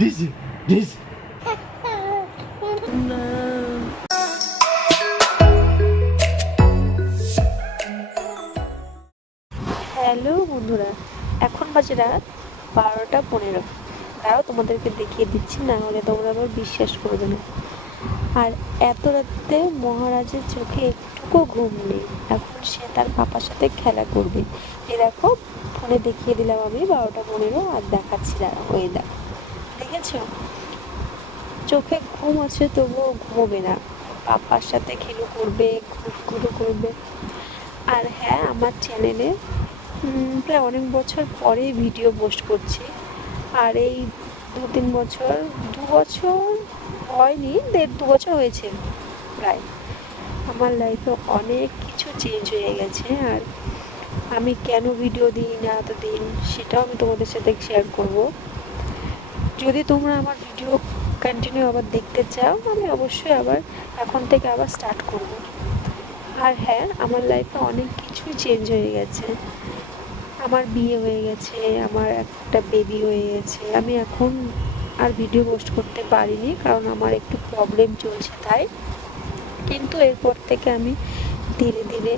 This, this. Hello বন্ধুরা, এখন বাজে রাত 12:15। তাও তোমাদেরকে দেখিয়ে দিচ্ছি, না হলে তোমরা আবার বিশ্বাস করবে না। আর এত রাতে মহারাজের চোখে একটুকু ঘুম নেই। এখন সে তার পাপার সাথে খেলা করবে। এ দেখো, ফোনে দেখিয়ে দিলাম আমি 12:15, আর দেখাচ্ছি, দাঁড়া, ওই দেখো, দেখেছো? চোখে ঘুম আছে তবুও ঘুমোবে না, পাপার সাথে খেলা করবে, ঘুরঘুরু করবে। আর হ্যাঁ, আমার চ্যানেলে প্রায় অনেক বছর পরে ভিডিও পোস্ট করছি। আর এই 2-3 বছর, 2 বছর হয়নি, 1.5-2 বছর হয়েছে প্রায়। আমার লাইফে অনেক কিছু চেঞ্জ হয়ে গেছে। আর আমি কেন ভিডিও দিই না এতদিন, সেটাও আমি তোমাদের সাথে শেয়ার করব। যদি তোমরা আমার ভিডিও কন্টিনিউ আবার দেখতে চাও, আমি অবশ্যই আবার এখন থেকে আবার স্টার্ট করব। আর হ্যাঁ, আমার লাইফে অনেক কিছুই চেঞ্জ হয়ে গেছে। আমার বিয়ে হয়ে গেছে, আমার একটা বেবি হয়ে গেছে। আমি এখন আর ভিডিও পোস্ট করতে পারিনি, কারণ আমার একটু প্রবলেম চলছে তাই। কিন্তু এরপর থেকে আমি ধীরে ধীরে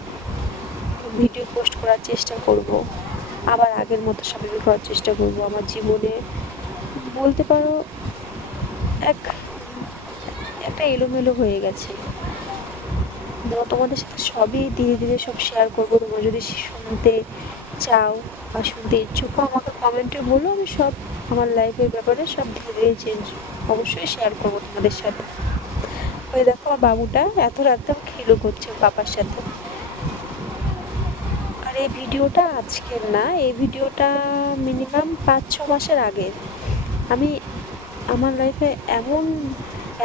ভিডিও পোস্ট করার চেষ্টা করব, আবার আগের মতো স্বাভাবিক হওয়ার চেষ্টা করব। আমার জীবনে বলতে পারো এক একটা এলোমেলো হয়ে গেছে। তোমাদের সাথে সবই ধীরে ধীরে সব শেয়ার করবো। তোমরা যদি শুনতে চাও বা শুনতে ইচ্ছুক হও, আমাকে কমেন্টে বলো, আমি সব আমার লাইফের ব্যাপারে সব ধীরে ধীরে চেঞ্জ অবশ্যই শেয়ার করবো তোমাদের সাথে। ওই দেখো, আমার বাবুটা এত রাতে খেলো করছে পাপার সাথে। আর এই ভিডিওটা আজকের না, এই ভিডিওটা মিনিমাম 5-6 মাসের আগে। আমি আমার লাইফে এমন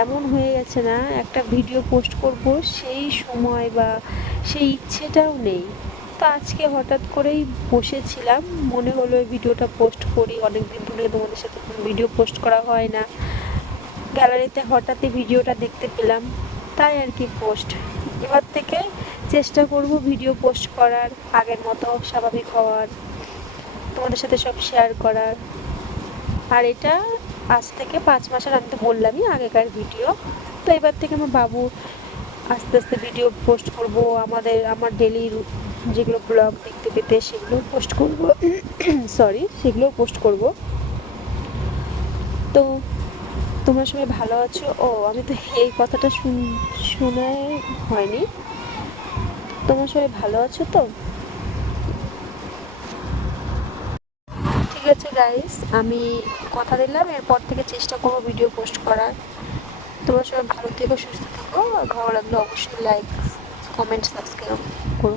এমন হয়ে গেছে না, একটা ভিডিও পোস্ট করব সেই সময় বা সেই ইচ্ছেটাও নেই। তো আজকে হঠাৎ করেই বসেছিলাম, মনে হলো এই ভিডিওটা পোস্ট করি। অনেক দিন ধরে তোমাদের সাথে কোনো ভিডিও পোস্ট করা হয় না। গ্যালারিতে হঠাৎই ভিডিওটা দেখতে পেলাম, তাই আর কি পোস্ট। এবার থেকে চেষ্টা করব ভিডিও পোস্ট করার, আগের মতো স্বাভাবিক হওয়ার, তোমাদের সাথে সব শেয়ার করার। আর এটা আজ থেকে 5 মাসের, আমি তো বললামই, আগেকার ভিডিও। তো এবার থেকে আমার বাবু আস্তে আস্তে ভিডিও পোস্ট করব, আমার ডেলি যেগুলো ব্লগ দেখতে পেতে সেগুলো পোস্ট করব, সরি, সেগুলোও পোস্ট করব। তো তোমরা সবাই ভালো আছো? ও, আমি তো এই কথাটা শোনাই হয়নি। তোমরা সবাই ভালো আছো তো? ঠিক আছে গাইস, আমি কথা দিলাম এরপর থেকে চেষ্টা করবো ভিডিও পোস্ট করার। তোমরা সবাই ভালো থেকো, সুস্থ থেকো। আর ভালো লাগলে অবশ্যই লাইক, কমেন্ট, সাবস্ক্রাইব করো।